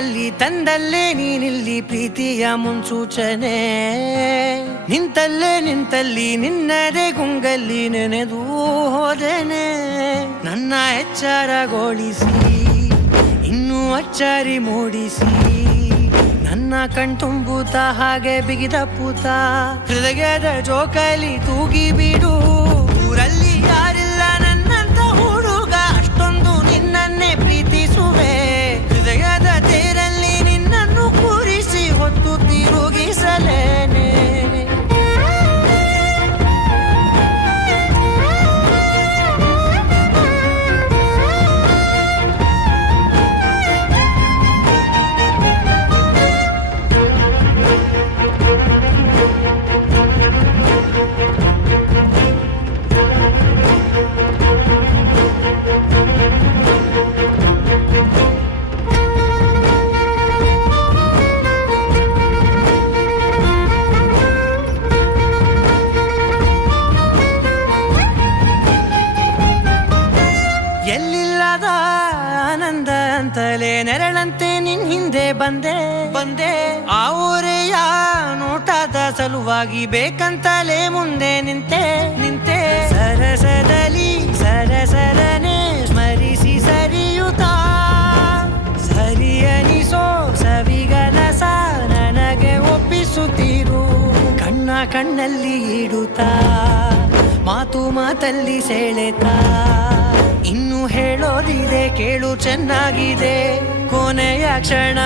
ಕಣ್ಣಲ್ಲಿ ತಂದಲ್ಲೇ ನೀನಿಲ್ಲಿ ಪ್ರೀತಿಯ ಮುನ್ಸೂಚನೆ ನಿಂತಲ್ಲಿ ನಿನ್ನದೇ ಗುಂಗಲ್ಲಿ ನೆನೆದು ಹೋದೆನೆ ನನ್ನ ಎಚ್ಚರಗೊಳಿಸಿ ಇನ್ನೂ ಅಚ್ಚರಿ ಮೂಡಿಸಿ ನನ್ನ ಕಣ್ತುಂಬುತ್ತ ಹಾಗೆ ಬಿಗಿದ ಪೂತ ಹೃದಯದ ಜೋಕಾಲಿ ತೂಗಿ ಬಿಡು ಊರಲ್ಲಿ ಯಾರಿಲ್ಲ ನನ್ನಂತ ಹುಡುಗ ಅಷ್ಟೊಂದು ನಿನ್ನನ್ನೇ ಪ್ರೀತಿಸುವೆ ಹೃದಯದ ತೇರಲ್ಲಿ ನಿನ್ನನ್ನು ಕೂರಿಸಿ ಹೊತ್ತು ತಿರುಗಿಸಲೇನೆ ಎಲ್ಲಿಲ್ಲದ ಆನಂದ ಅಂತಲೇ ನೆರಳಂತೆ ನಿನ್ ಹಿಂದೆ ಬಂದೆ ಆ ಊರೆಯ ನೋಟದ ಸಲುವಾಗಿ ಬೇಕಂತಲೇ ಮುಂದೆ ನಿಂತೆ ಸರಸರನೆ ಸ್ಮರಿಸಿ ಸರಿಯುತ್ತಾ ಸರಿ ಅನಿಸೋ ಸವಿಗನಸ ನನಗೆ ಒಪ್ಪಿಸುತ್ತೀರು ಕಣ್ಣಲ್ಲಿ ಇಡುತ್ತಾ ಮಾತಲ್ಲಿ ಸೆಳೆತಾ ಇನ್ನು ಹೇಳೋದಿದೆ ಕೇಳು ಚೆನ್ನಾಗಿದೆ ಕೊನೆಯ ಕ್ಷಣ